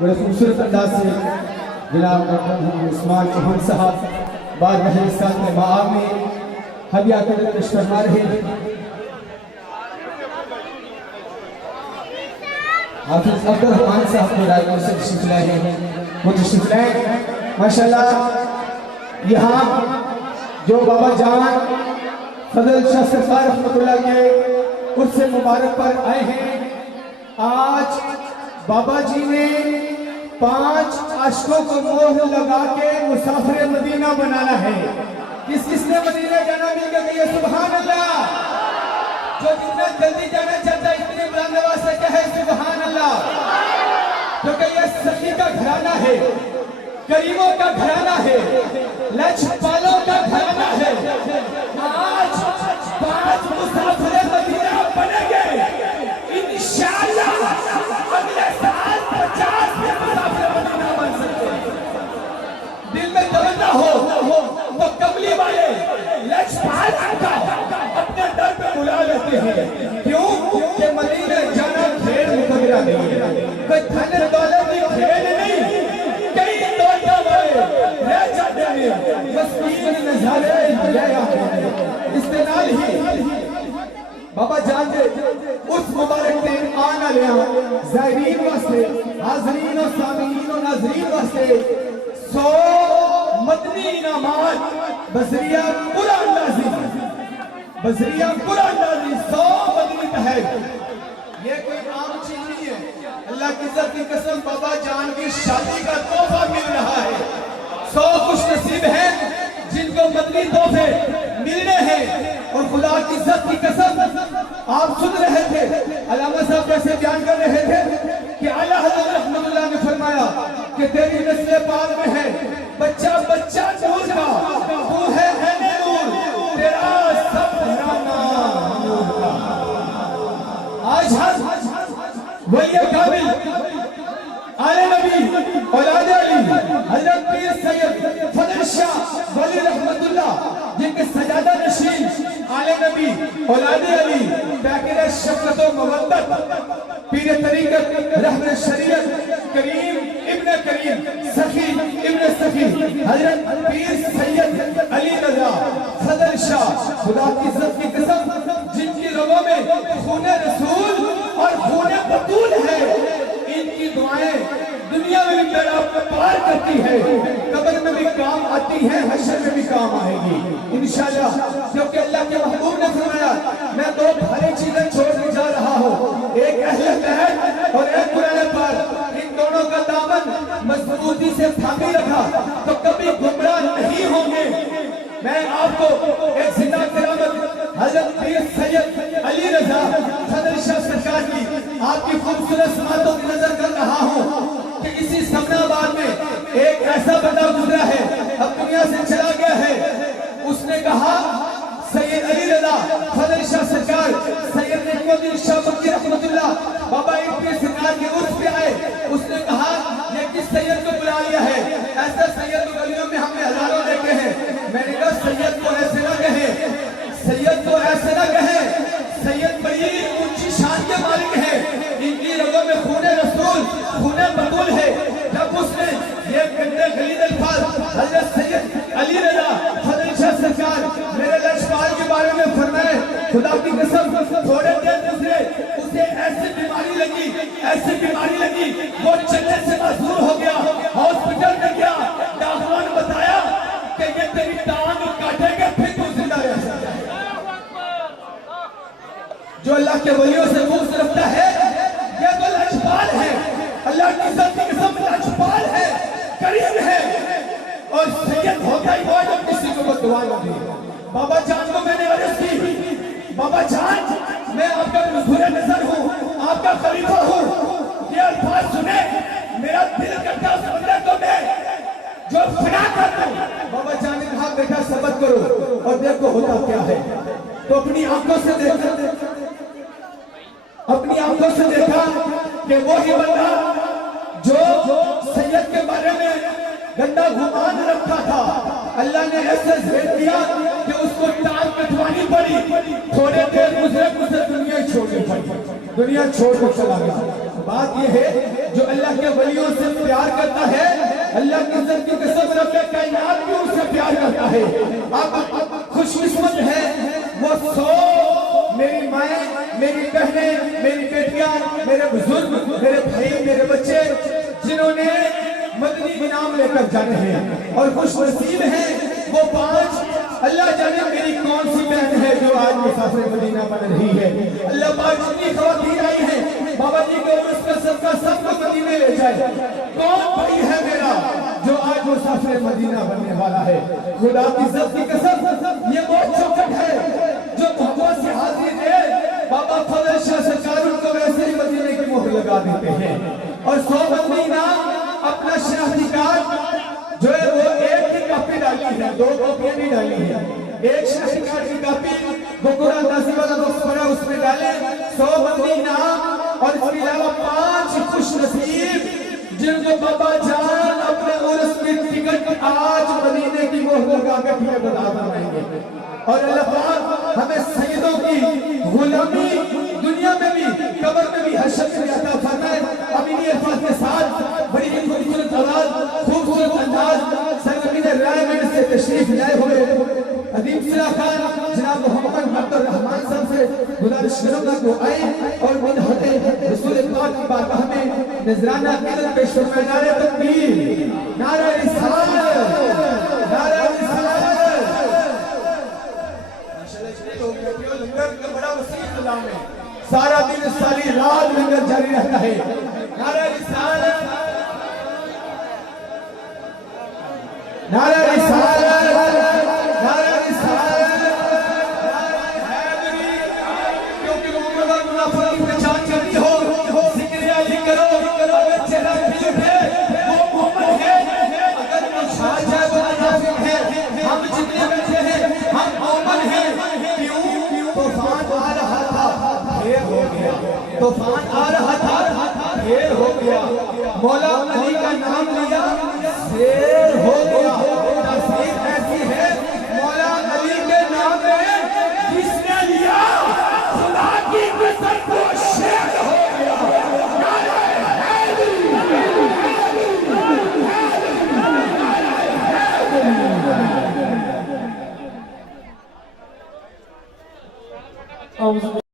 بڑے خوبصورت انداز سے جناب محمد عثمان چوہان صاحب بعد بہرستان کے معاب میں ہدیہ قدر پیش فرما رہے ہیں۔ حافظ عبدالرحمان صاحب کو رائے سے تشریف لائے ہیں، وہ تشریف لائے ماشاءاللہ۔ یہاں جو بابا جان فضل شاہ سرکار رحمت اللہ کے عرص مبارک پر آئے ہیں، آج بابا جی نے 5 عاشقوں کو مہر لگا کے مسافر مدینہ بنانا ہے۔ کس نے مدینہ جانا مل کے کہیے سبحان اللہ۔ جو جتنا جلدی جانا چاہتا ہے اتنی بلند آواز سے کہے سبحان اللہ، کیونکہ یہ سخی کا گھرانہ ہے، کریموں کا گھرانہ ہے، لجپالوں کا گھرانہ ہے۔ آج 5 مسافر مدینہ بنے گے، انشاءاللہ اگلے سال 50 مسافر مدینہ بن سکتے ہیں۔ دل میں تمنا ہو تو کملی والے لجپال کا اپنے در پہ بلا لیتے ہیں۔ کیوں کہ مدینہ جانا کھیل مقدرہ نہیں ہے، کوئی دھن دولت کی کھیل نہیں، کئی دولتوں والے رہ جاتے ہیں، مسکین نظارے لے آتے ہیں۔ استنال ہی بابا جان دے اس مبارک دن آنا لیا زائرین واسطے، حاضرین و سامعین و ناظرین واسطے 100 مدنی انعامات بذریعہ قرآن نازل، بذریعہ قرآن نازل 100 مدنی تحائف۔ یہ کوئی عام چیز نہیں ہے، اللہ کی عزت کی قسم بابا جان کی شادی کا تحفہ مل رہا ہے۔ 100 خوش نصیب ہیں جن کو مدنی تحفے ملنے ہیں، اور خدا کی عزت کی قسم آپ سن رہے تھے علامہ صاحب جیسے بیان کر رہے تھے کہ اعلیٰ حضرت رحمت اللہ نے فرمایا کہ تیری نسل پاک میں ہے بچہ بچہ نور کا، تو ہے عین نور، تیرا سب گھرانہ نور کا۔ آج ہم ولی کامل آل نبی اولاد علی حضرت پیر سید فضل شاہ ولی رحمت اللہ جن کے سجادہ نشین آل نبی اولاد علی باقر شفقت و مودت پیر طریقت رہبر شریعت کریم ابن کریم سخی ابن سخی حضرت پیر سید علی رضا فضل شاہ، خدا کی عزت کی قسم جن کی رگوں میں خون رسول اور خون بطول ہے، ان کی دعائیں دنیا میں بھی بیڑا پار کرتی ہے، قبر میں بھی کام آتی ہے، حشر میں بھی کام آئے گی انشاءاللہ۔ کیونکہ اللہ کے محبوب نے فرمایا میں 2 بھاری چیزیں چھوڑ کے جا رہا ہوں، ایک اہل بیت اور ایک قرآن پاک۔ ان دونوں کا دامن مضبوطی سے تھامی رکھا تو کبھی گمراہ نہیں ہوں گے۔ میں آپ کو ایک زندہ کرامت حضرت پیر سید علی رضا فضل شاہ سرکار کی آپ کی خوبصورت سماعتوں کی نظر کر رہا ہوں کہ اسی سمنا آباد میں ایک ایسا بندہ گزرا ہے، اب دنیا سے چلا گیا ہے۔ اس نے کہا سید علی رضا فضل شاہ سرکار سید نعمت الدین شاہ مکی رحمت اللہ بابا ایک پیر سرکار کے عرص پہ آئے، اس نے کہا یہ کس سید کو بلا لیا ہے؟ ایسا سید تو گلیوں میں ہم نے ہزاروں دیکھے ہیں۔ میں نے کہا سید کو ایسے نہ کہیں، سید کو ایسے نہ کہیں، سید بڑی اونچی شان کے مالک ہیں، ان کی رگوں میں خون رسول خون بطول ہے۔ جب اس نے یہ گندے غلیظ الفاظ حضرت سید علی رضا فضل شاہ سرکار میرے لجپال کے بارے میں فرمائے، خدا کی قسم تھوڑے دیر گزرے اسے ایسی بیماری لگی وہ چلنے سے معذور ہو گیا، ہاسپٹل میں گیا، ڈاکٹروں نے بتایا کہ یہ تیری ٹانگ کاٹے گا پھر تو زندہ رہ سکتا ہے۔ جو اللہ کے ولیوں سے بغض رکھتا ہے یہ تو لجپال ہے، اللہ کی عزت کی قسم لجپال ہے، کریم ہے، اور سید ہوتا ہی وہ جب کسی کو دعا نہ دے۔ بابا جان کو میں نے عرض کی بابا جان میں آپ کا حضور نظر ہوں، آپ کا خلیفہ ہوں، یہ الفاظ سنے میرا دل کرتا اس بندے کو میں جو فنا کر دوں۔ بابا جان نے کہا بیٹا صبر کرو اور دیکھو ہوتا کیا ہے۔ تو اپنی آنکھوں سے دیکھا کہ وہی بندہ جو سید کے بارے میں گندا گمان رکھا تھا، اللہ نے ایسے زیر دیا کہ اس کو ٹانگ کٹوانی پڑی، تھوڑے دیر گزرے دنیا چھوڑ کے چلا گیا۔ بات یہ ہے جو اللہ کے ولیوں سے پیار کرتا ہے اللہ کی عزت کی قسم رب کائنات بھی ان سے پیار کرتا ہے. آپ خوش قسمت ہیں وہ 100 میری مائیں میری بہنیں میری بیٹیاں میرے بزرگ میرے بھائی میرے بچے جنہوں نے مدنی انعام لے کر جانے ہیں اور خوش نصیب ہیں وہ 5 اللہ جانے میری کون سی بہن ہے جو آج مسافر مدینہ بن رہی ہے. اللہ پاک جتنی خواتین آئی ہیں بابا جی کے عرس کا صدقہ سب کو مدینے لے جائے. کون بھائی ہے میرا جو آج مسافر مدینہ بننے والا ہے؟ خدا کی عزت کی قسم یہ وہ چوکٹ ہے جو محبت سے حاضری دے بابا فضل شاہ سرکار ان کو ویسے ہی مدینے کی مہر لگا دیتے ہیں. اور 100 بندی انعام اپنا شناختی کارڈ جو ہے وہ ایک کی کاپی ڈالی ہے 2 کاپیاں نہیں ڈالی ہے. ایک شناختی کارڈ کی کاپی بکرہ اندازی والا وقت پڑا اس میں ڈالیں 100 بندی انعام اور اس کے علاوہ 5 خوش نصیب جن کو بابا جان اپنے عرس میں ٹکٹ آج مدینے کی مہر لگا کے پھر بتا بنائیں گے. اور اللہ پاک ہمیں سیدوں کی غلامی دنیا میں بھی قبر میں بھی حشر میں عطا فرمائے. اب انہی الفاظ کے ساتھ بڑی ہی خوبصورت اولاد خوبصورت انداز سرزمین رائے میں سے تشریف لائے ہوئے ادیب صلاح خان جناب محمد عبد الرحمن صاحب سے گزارش کروں گا کہ آئیں اور منحت رسول پاک کی بارگاہ میں نذرانہ عقیدت پیش فرمائیں. نعرہ تکبیر نعرہ رسالت نعرہ رسالت. لنگر کا بڑا وسیع انتظام ہے سارا دن ساری رات لنگر جاری رہتا ہے. نعرہ رسالت نعرہ رسالت نعرہ رسالت نعرہ حیدری. کیونکہ محمد اور منافق کی پہچان کرنی ہو ذکر علی کرو اگر چہرہ کھل اٹھے وہ محمد ہے اگر وہ چھا جائے وہ منافق ہے. ہم جتنے بیٹھے ہیں ہم مومن ہیں. طوفان آ رہا تھا پھر ہو گیا طوفان آ رہا تھا پھر ہو گیا. مولا علی کا نام لیا